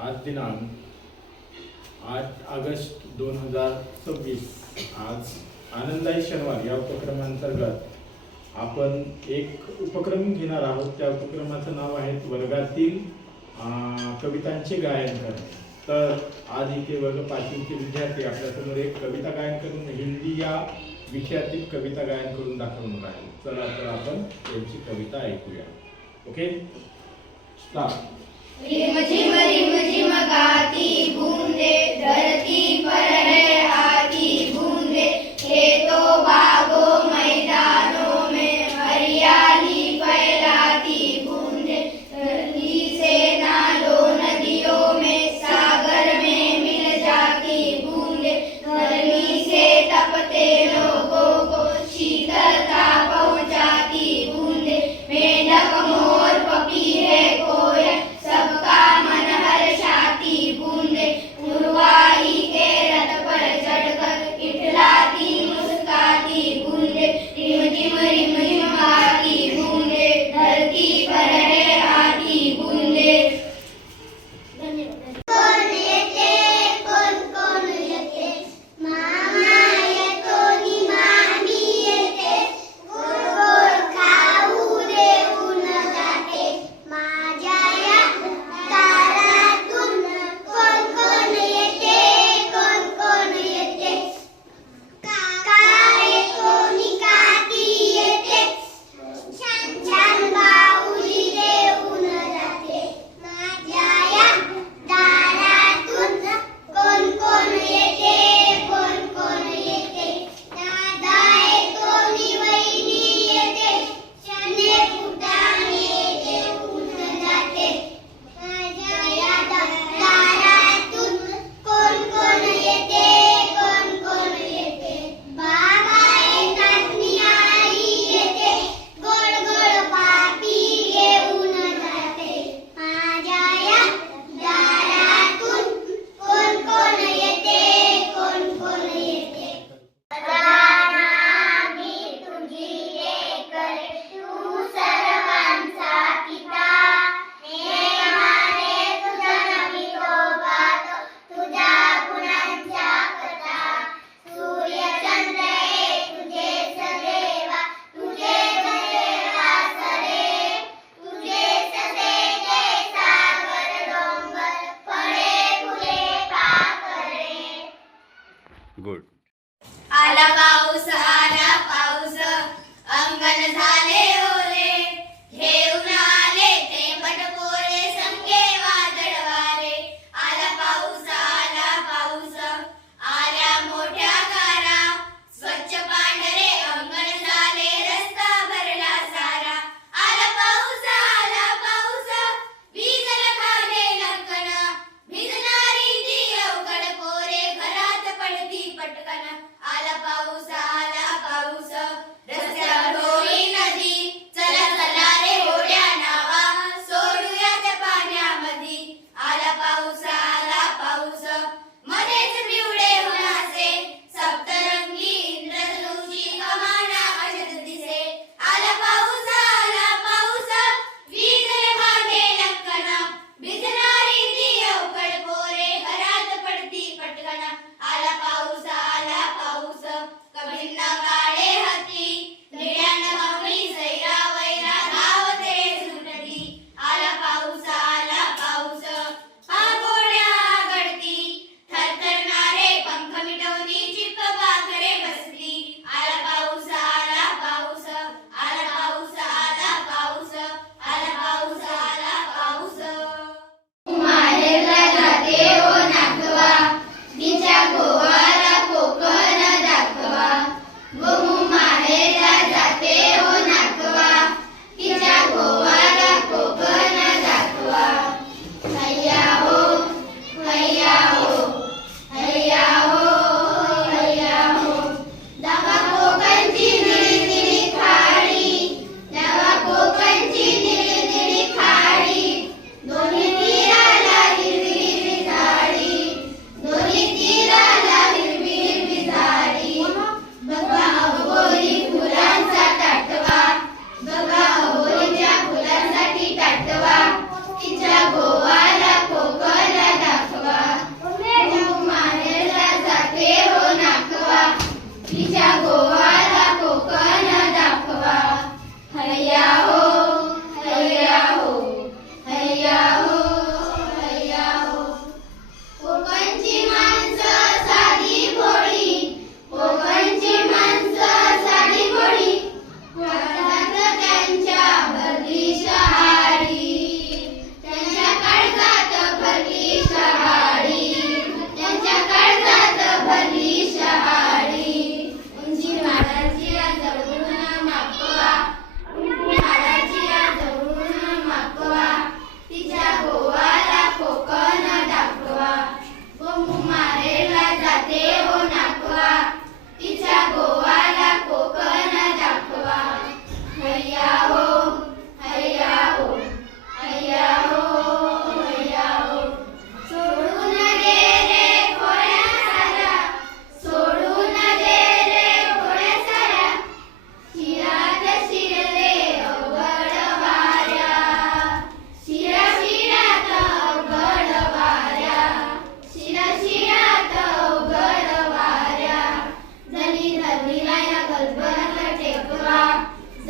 आज दिनांक 8 ऑगस्ट 2026 आज आनंदाई शनिवार या उपक्रमांतर्गत आपण एक उपक्रम घेणार आहोत। त्या उपक्रमाचं नाव आहे वर्गातील कवितांचे गायन करणे। तर आज इथे वर्ग 5वीचे विद्यार्थी आपल्यासमोर एक कविता गायन करून हिंदी या विषयातील कविता गायन करून दाखवणार आहेत। चला तर आपण त्यांची कविता ऐकूया। Okay, start. रिम झिम गाती बूंदे, धरती पर है आती बूंदे, खेतों बागों मैदानों में हरियाली फैलाती बूंदे, धरती से नालों नदियों में सागर में मिल जाती बूंदे, गर्मी से तपते लोगों को शीतलता पहुंचाती बूंदे, मेंढक मोर पपी है कोयल सबका मन हर्षाती बूंदे, उर्वाही के रथ पर चढ़कर इठलाती मुस्काती बूंदे, रिम झिम आती बूंदे, धरती पर है आती बूंदे। गुड। आला पाऊस अंगण झाले ओले, घेऊन आले ते पटपोळे संगे वादळ वारे। आला पाऊस आल्या मोठ्या गारा, स्वच्छ पांढरे अंगण झाले रस्ता भरला सारा। आला पाऊस भिजल खाले लंकन, भिजणारी ती अवघड पोरे घरात पडती पटकन।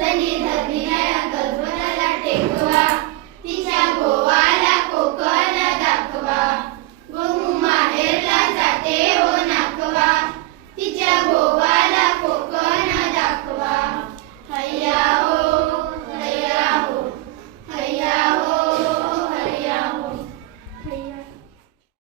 जनी